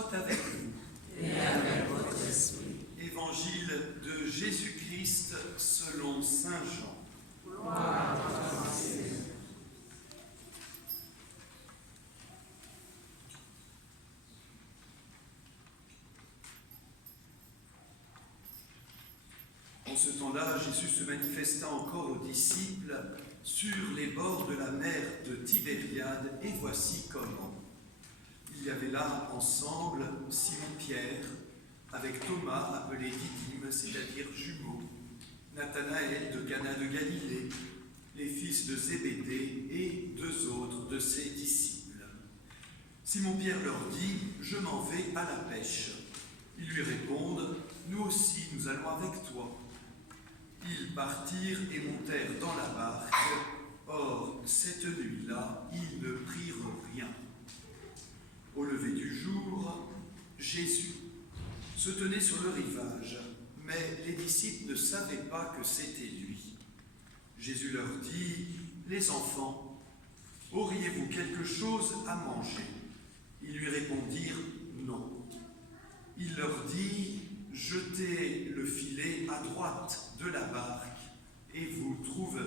soit avec vous. Et avec votre esprit. Évangile de Jésus-Christ selon saint Jean. Gloire à toi, Seigneur. En ce temps-là, Jésus se manifesta encore aux disciples sur les bords de la mer de Tibériade, et voici comment. Il y avait là ensemble Simon-Pierre, avec Thomas, appelé Didyme, c'est-à-dire jumeau, Nathanaël de Cana de Galilée, les fils de Zébédée et deux autres de ses disciples. Simon-Pierre leur dit « Je m'en vais à la pêche ». Ils lui répondent « Nous aussi, nous allons avec toi ». Ils partirent et montèrent dans la barque. Or, cette nuit-là, ils ne prirent rien. Au lever du jour, Jésus se tenait sur le rivage, mais les disciples ne savaient pas que c'était lui. Jésus leur dit « Les enfants, auriez-vous quelque chose à manger ?» Ils lui répondirent « Non ». Il leur dit « Jetez le filet à droite de la barque et vous trouverez. »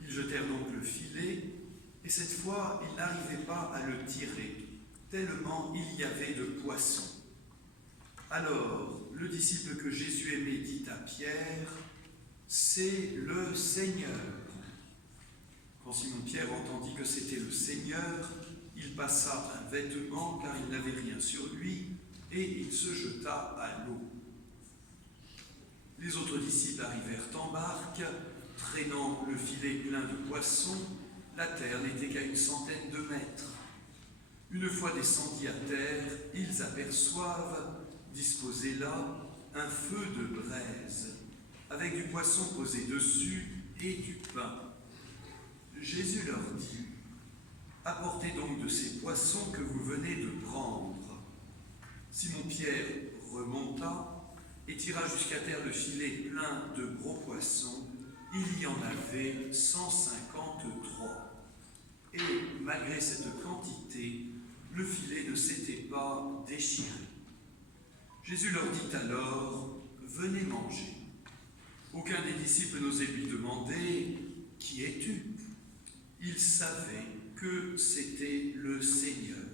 Ils jetèrent donc le filet, et cette fois, ils n'arrivaient pas à le tirer, tellement il y avait de poissons. Alors, le disciple que Jésus aimait dit à Pierre, « C'est le Seigneur. » Quand Simon-Pierre entendit que c'était le Seigneur, il passa un vêtement, car il n'avait rien sur lui, et il se jeta à l'eau. Les autres disciples arrivèrent en barque, traînant le filet plein de poissons. La terre n'était qu'à 100 mètres. Une fois descendus à terre, ils aperçoivent, disposé là, un feu de braise, avec du poisson posé dessus et du pain. Jésus leur dit, « Apportez donc de ces poissons que vous venez de prendre. » Simon-Pierre remonta et tira jusqu'à terre le filet plein de gros poissons. Il y en avait 153. Et malgré cette quantité, le filet ne s'était pas déchiré. Jésus leur dit alors, « Venez manger. » Aucun des disciples n'osait lui demander, « Qui es-tu » Il savait que c'était le Seigneur.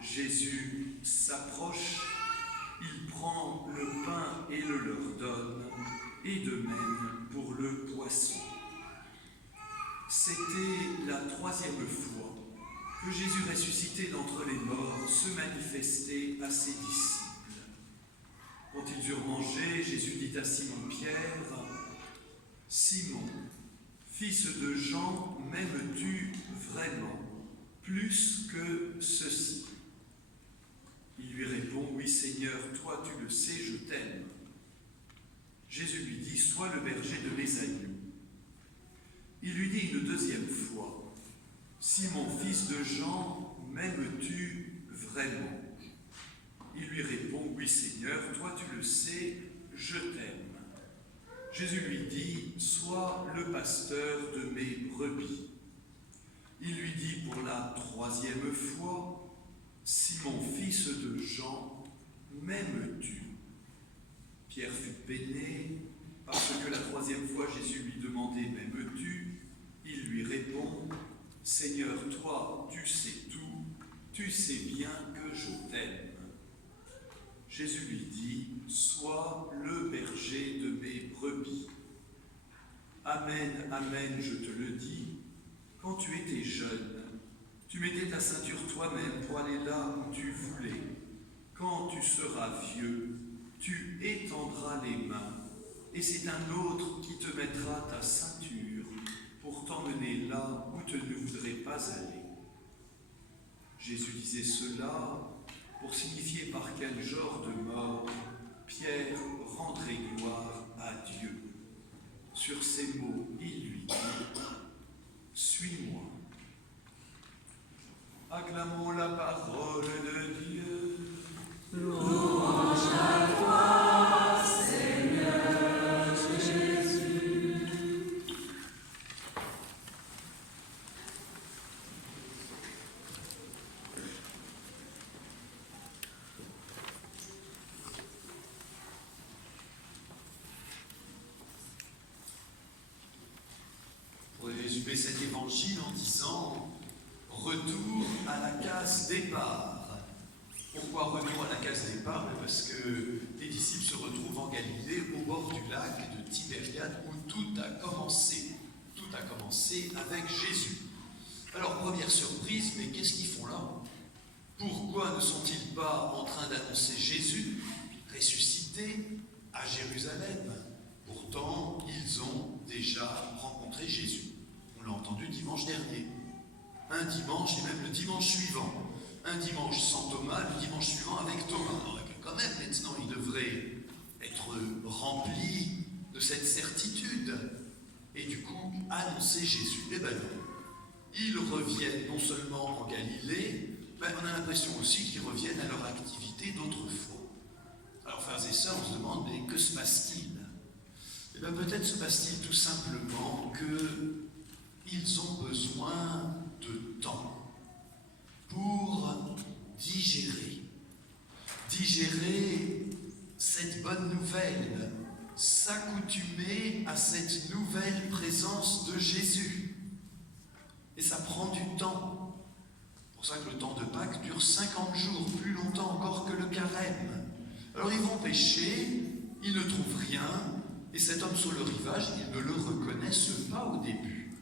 Jésus s'approche, il prend le pain et le leur donne, et de même pour le poisson. C'était la 3e fois que Jésus ressuscité d'entre les morts se manifestait à ses disciples. Quand ils eurent mangé, Jésus dit à Simon-Pierre, « Simon, fils de Jean, m'aimes-tu vraiment, plus que ceci ?» Il lui répond, « Oui Seigneur, toi tu le sais, je t'aime. » Jésus lui dit, « Sois le berger de mes agneaux. » Il lui dit une 2e fois, « Simon, fils de Jean, m'aimes-tu vraiment ?» Il lui répond, « Oui Seigneur, toi tu le sais, je t'aime. » Jésus lui dit, « Sois le pasteur de mes brebis. » Il lui dit pour la 3e fois, « Simon, fils de Jean, m'aimes-tu » Pierre fut peiné, parce que la 3e fois Jésus lui demandait, « M'aimes-tu » Il lui répond, « Seigneur, toi, tu sais tout, tu sais bien que je t'aime. » Jésus lui dit, « Sois le berger de mes brebis. Amen, amen, je te le dis, quand tu étais jeune, tu mettais ta ceinture toi-même pour aller là où tu voulais. Quand tu seras vieux, tu étendras les mains, et c'est un autre qui te mettra ta ceinture pour t'emmener là où tu ne voudrais pas aller. » Jésus disait cela pour signifier par quel genre de mort Pierre rendrait gloire à Dieu. Sur ces mots, il lui dit, « Suis-moi. » Acclamons la parole de Dieu. Louange à toi, Seigneur Jésus. introduirai cet évangile en disant « Retour à la case départ ». Pourquoi retour à la case départ? Parce que les disciples se retrouvent en Galilée, au bord du lac de Tibériade, où tout a commencé. Tout a commencé avec Jésus. Alors, première surprise, mais qu'est-ce qu'ils font là? Pourquoi ne sont-ils pas en train d'annoncer Jésus ressuscité à Jérusalem? Pourtant, ils ont déjà rencontré Jésus. On l'a entendu dimanche dernier. Un dimanche et même le dimanche suivant. Un dimanche sans Thomas, le dimanche suivant avec Thomas. Alors, quand même, maintenant, il devrait être rempli de cette certitude. Et du coup, annoncer Jésus. Eh bien non. Ils reviennent non seulement en Galilée, mais on a l'impression aussi qu'ils reviennent à leur activité d'autrefois. Alors, frères et sœurs, on se demande, mais que se passe-t-il? Eh bien, peut-être se passe-t-il tout simplement qu'ils ont besoin de temps pour digérer cette bonne nouvelle, s'accoutumer à cette nouvelle présence de Jésus. Et ça prend du temps. C'est pour ça que le temps de Pâques dure 50 jours, plus longtemps encore que le carême. Alors ils vont pêcher, ils ne trouvent rien, et cet homme sur le rivage, ils ne le reconnaissent pas au début.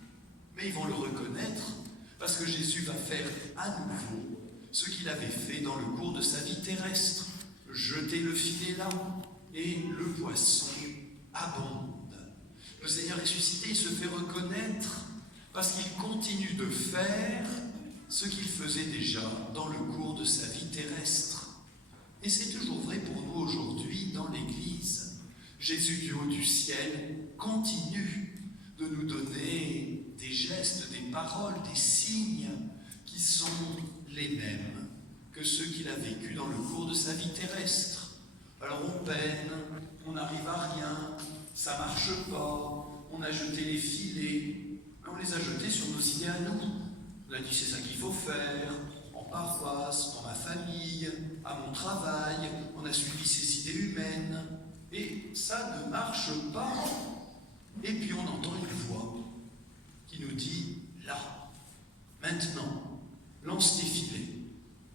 Mais ils vont le reconnaître parce que Jésus va faire à nouveau ce qu'il avait fait dans le cours de sa vie terrestre. Jeter le filet là, et le poisson abonde. Le Seigneur ressuscité, il se fait reconnaître parce qu'il continue de faire ce qu'il faisait déjà dans le cours de sa vie terrestre. Et c'est toujours vrai pour nous aujourd'hui dans l'Église. Jésus du haut du ciel continue de nous donner des gestes, des paroles, des signes qui sont les mêmes que ceux qu'il a vécus dans le cours de sa vie terrestre. Alors on peine, on n'arrive à rien, ça marche pas, on a jeté les filets, mais on les a jetés sur nos idées à nous. On a dit c'est ça qu'il faut faire, en paroisse, dans ma famille, à mon travail, on a suivi ces idées humaines, et ça ne marche pas. Et puis on entend une voix qui nous dit là, maintenant, lance tes filets.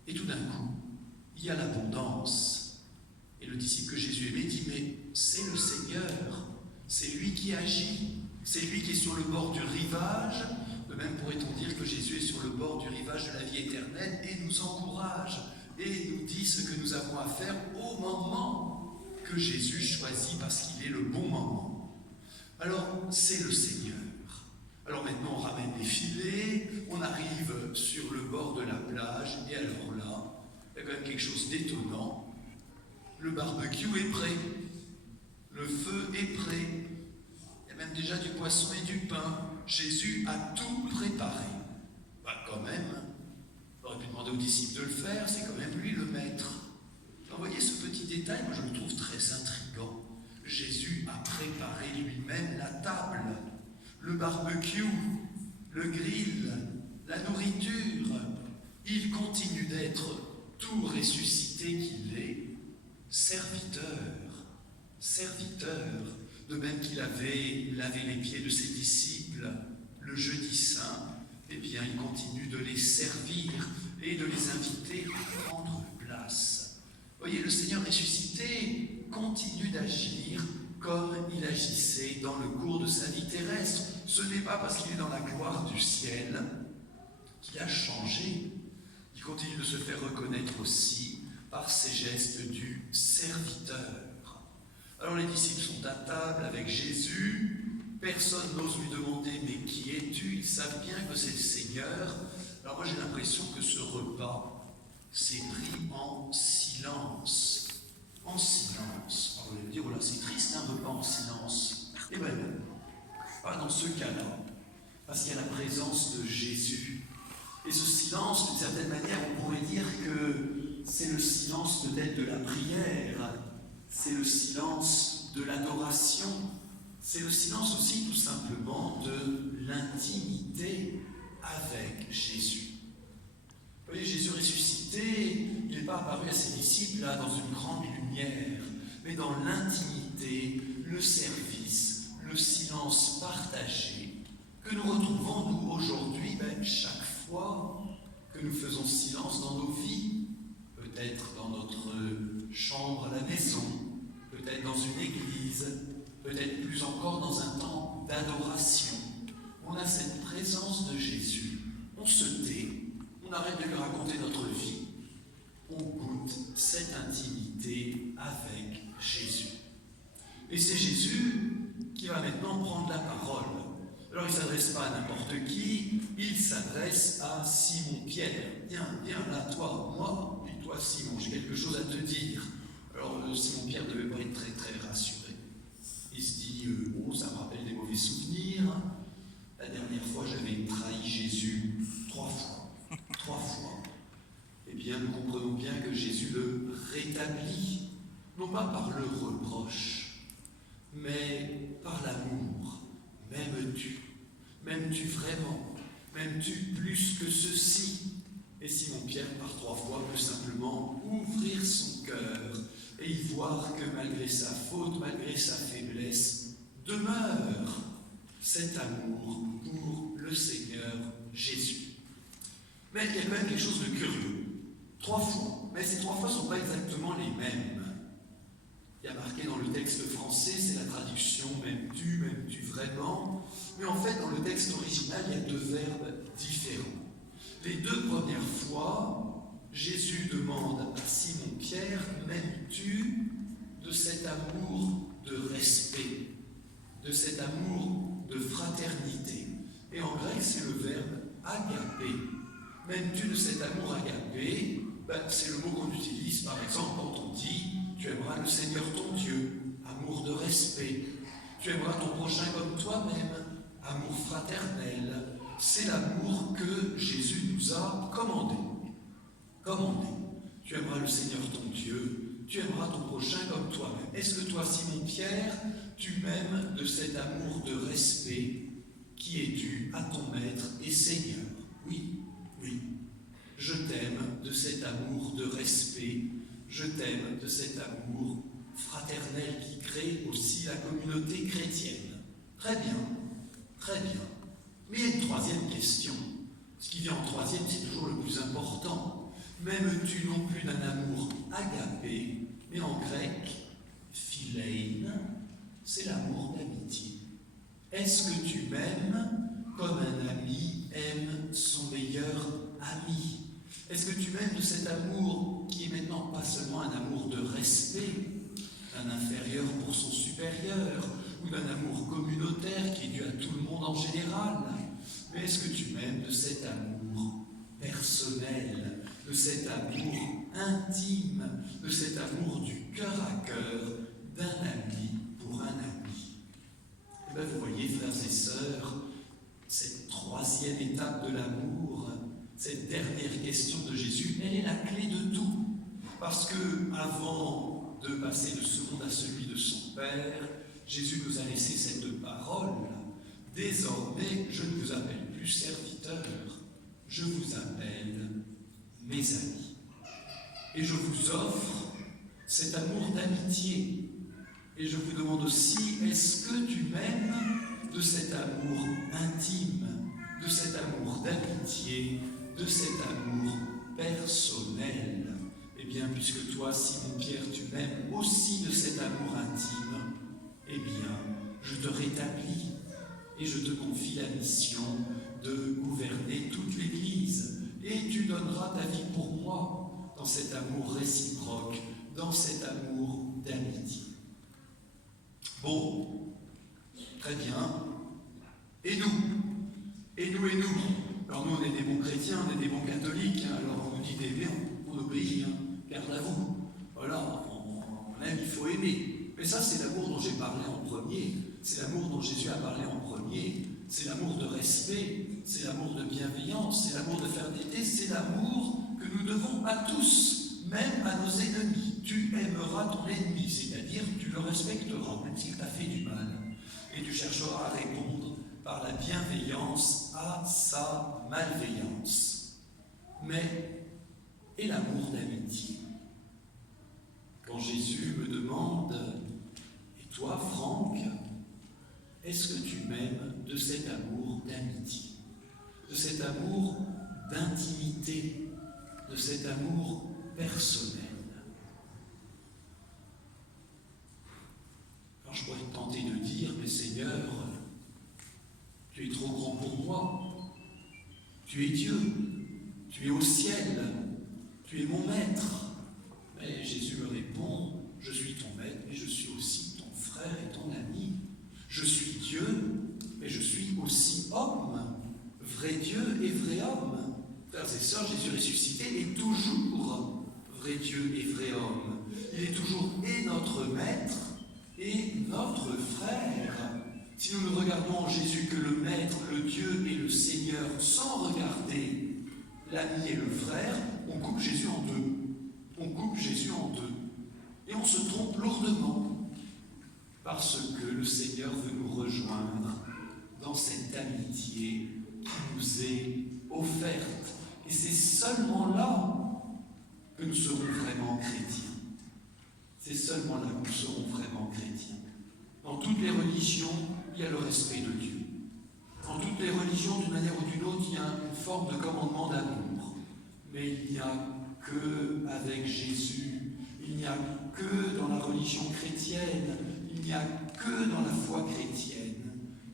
Et tout d'un coup, il y a l'abondance. Et le disciple que Jésus aimait dit, mais c'est le Seigneur, c'est lui qui agit, c'est lui qui est sur le bord du rivage. De même pourrait-on dire que Jésus est sur le bord du rivage de la vie éternelle et nous encourage et nous dit ce que nous avons à faire au moment que Jésus choisit parce qu'il est le bon moment. Alors, c'est le Seigneur. Alors maintenant, on ramène les filets, on arrive sur le bord de la plage, et alors là, il y a quand même quelque chose d'étonnant. Le barbecue est prêt, le feu est prêt, il y a même déjà du poisson et du pain. Jésus a tout préparé. Quand même, on aurait pu demander aux disciples de le faire, c'est quand même lui le maître. Alors, vous voyez ce petit détail, moi je le trouve très intriguant. Jésus a préparé lui-même la table, le barbecue, le grill, la nourriture. Il continue d'être tout ressuscité qu'il est, serviteur. De même qu'il avait lavé les pieds de ses disciples le jeudi saint, eh bien il continue de les servir et de les inviter à prendre place. Voyez, le Seigneur ressuscité continue d'agir comme il agissait dans le cours de sa vie terrestre. Ce n'est pas parce qu'il est dans la gloire du ciel qu'il a changé. Il continue de se faire reconnaître aussi par ses gestes du serviteur. Alors les disciples sont à table avec Jésus. Personne n'ose lui demander « Mais qui es-tu » Ils savent bien que c'est le Seigneur. Alors moi j'ai l'impression que ce repas s'est pris en silence. En silence. Alors vous allez me dire, oh là, c'est triste un repas en silence. Eh bien non, pas dans ce cas-là, parce qu'il y a la présence de Jésus. Et ce silence, d'une certaine manière, on pourrait dire que c'est le silence peut-être de la prière, c'est le silence de l'adoration, c'est le silence aussi tout simplement de l'intimité avec Jésus. Vous voyez, Jésus ressuscité, il n'est pas apparu à ses disciples là dans une grande lumière, mais dans l'intimité, le service, le silence partagé, que nous retrouvons, nous, aujourd'hui, chaque fois que nous faisons silence dans nos vies, peut-être dans notre chambre à la maison, peut-être dans une église, peut-être plus encore dans un temps d'adoration. On a cette présence de Jésus, on se tait, on arrête de lui raconter notre vie, on goûte cette intimité avec Jésus. Et c'est Jésus qui va maintenant prendre la parole. Alors il ne s'adresse pas à n'importe qui, il s'adresse à Simon-Pierre. Viens là, toi, moi, et toi Simon, j'ai quelque chose à te dire. Alors Simon-Pierre ne devait pas être très très rassuré. Il se dit, ça me rappelle des mauvais souvenirs. La dernière fois, j'avais trahi Jésus 3 fois. 3 fois. Eh bien, nous comprenons bien que Jésus le rétablit, non pas par le reproche, mais par l'amour. M'aimes-tu vraiment? M'aimes-tu plus que ceci? Et Simon-Pierre, par 3 fois, peut simplement ouvrir son cœur et y voir que malgré sa faute, malgré sa faiblesse, demeure cet amour pour le Seigneur Jésus. Mais il y a quand même quelque chose de curieux. 3 fois, mais ces 3 fois ne sont pas exactement les mêmes. Il y a marqué dans le texte français, c'est la traduction « m'aimes-tu vraiment ?» Mais en fait, dans le texte original, il y a 2 verbes différents. Les 2 premières fois, Jésus demande à Simon-Pierre « m'aimes-tu » de cet amour de respect, de cet amour de fraternité. Et en grec, c'est le verbe « agapé ». M'aimes-tu de cet amour agapé? C'est le mot qu'on utilise, par exemple, quand on dit « tu aimeras le Seigneur ton Dieu », amour de respect. Tu aimeras ton prochain comme toi-même, amour fraternel. C'est l'amour que Jésus nous a commandé. Tu aimeras le Seigneur ton Dieu, tu aimeras ton prochain comme toi-même. Est-ce que toi, Simon-Pierre, tu m'aimes de cet amour de respect qui est dû à ton Maître et Seigneur? Oui. Je t'aime de cet amour de respect, je t'aime de cet amour fraternel qui crée aussi la communauté chrétienne. Très bien. Mais il y a une 3e question. Ce qui vient en 3e, c'est toujours le plus important. M'aimes-tu non plus d'un amour agapé, mais en grec, philein, c'est l'amour d'amitié. Est-ce que tu m'aimes comme un ami aime son meilleur ami? Est-ce que tu m'aimes de cet amour qui est maintenant pas seulement un amour de respect, d'un inférieur pour son supérieur, ou d'un amour communautaire qui est dû à tout le monde en général, mais est-ce que tu m'aimes de cet amour personnel, de cet amour intime, de cet amour du cœur à cœur d'un ami pour un ami? Et bien vous voyez, frères et sœurs, cette 3e étape de l'amour, cette dernière question de Jésus, elle est la clé de tout. Parce que avant de passer de ce monde à celui de son Père, Jésus nous a laissé cette parole. Désormais, je ne vous appelle plus serviteurs, je vous appelle mes amis. Et je vous offre cet amour d'amitié. Et je vous demande aussi, est-ce que tu m'aimes de cet amour intime, de cet amour d'amitié, de cet amour personnel? Eh bien, puisque toi, Simon-Pierre, tu m'aimes aussi de cet amour intime, eh bien, je te rétablis et je te confie la mission de gouverner toute l'Église. Et tu donneras ta vie pour moi dans cet amour réciproque, dans cet amour d'amitié. Bon, très bien. Et nous Alors nous, on est des bons chrétiens, on est des bons catholiques, alors on nous dit d'aimer, on obéit, garde à vous. Voilà, on aime, il faut aimer. Mais ça, c'est l'amour dont j'ai parlé en premier, c'est l'amour dont Jésus a parlé en premier, c'est l'amour de respect, c'est l'amour de bienveillance, c'est l'amour de fraternité, c'est l'amour que nous devons à tous, même à nos ennemis. Tu aimeras ton ennemi, c'est-à-dire tu le respecteras, même s'il t'a fait du mal, et tu chercheras à répondre par la bienveillance à sa malveillance. Mais, et l'amour d'amitié? Quand Jésus me demande « Et toi, Franck, est-ce que tu m'aimes de cet amour d'amitié, de cet amour d'intimité, de cet amour personnel. Alors je pourrais tenter de dire, mais Seigneur, tu es trop grand pour moi, tu es Dieu, tu es au ciel, tu es mon maître. Mais Jésus me répond, je suis ton maître, mais je suis aussi ton frère et ton ami. Je suis Dieu, mais je suis aussi homme, vrai Dieu et vrai homme. Frères et sœurs, Jésus ressuscité est toujours vrai Dieu et vrai homme. Il est toujours et notre maître et notre frère. Si nous ne regardons en Jésus que le maître, le Dieu et le Seigneur, sans regarder l'ami et le frère, on coupe Jésus en deux. On coupe Jésus en deux. Et on se trompe lourdement, parce que le Seigneur veut nous rejoindre dans cette amitié qui nous est offerte. Et c'est seulement là que nous serons vraiment chrétiens. C'est seulement là que nous serons vraiment chrétiens. Dans toutes les religions, il y a le respect de Dieu. Dans toutes les religions, d'une manière ou d'une autre, il y a une forme de commandement d'amour. Mais il n'y a que avec Jésus, il n'y a que dans la religion chrétienne, il n'y a que dans la foi chrétienne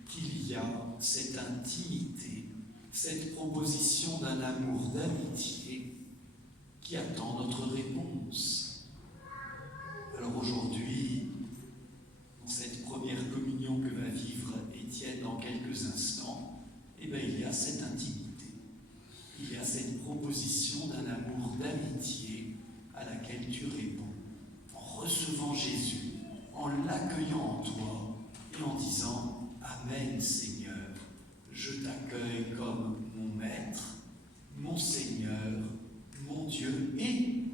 qu'il y a cette intimité, cette proposition d'un amour d'amitié qui attend notre réponse. Alors aujourd'hui, dans cette première communion que va vivre Étienne dans quelques instants, il y a cette intimité. Il y a cette proposition d'un amour d'amitié à laquelle tu réponds en recevant Jésus, en l'accueillant en toi et en disant « Amen Seigneur, je t'accueille comme mon maître, mon Seigneur, mon Dieu et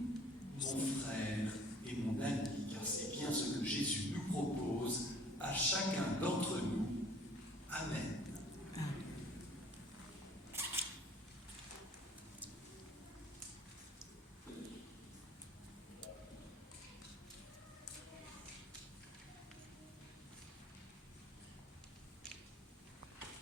mon frère et mon ami », car c'est bien ce que Jésus nous propose à chacun d'entre nous. Amen.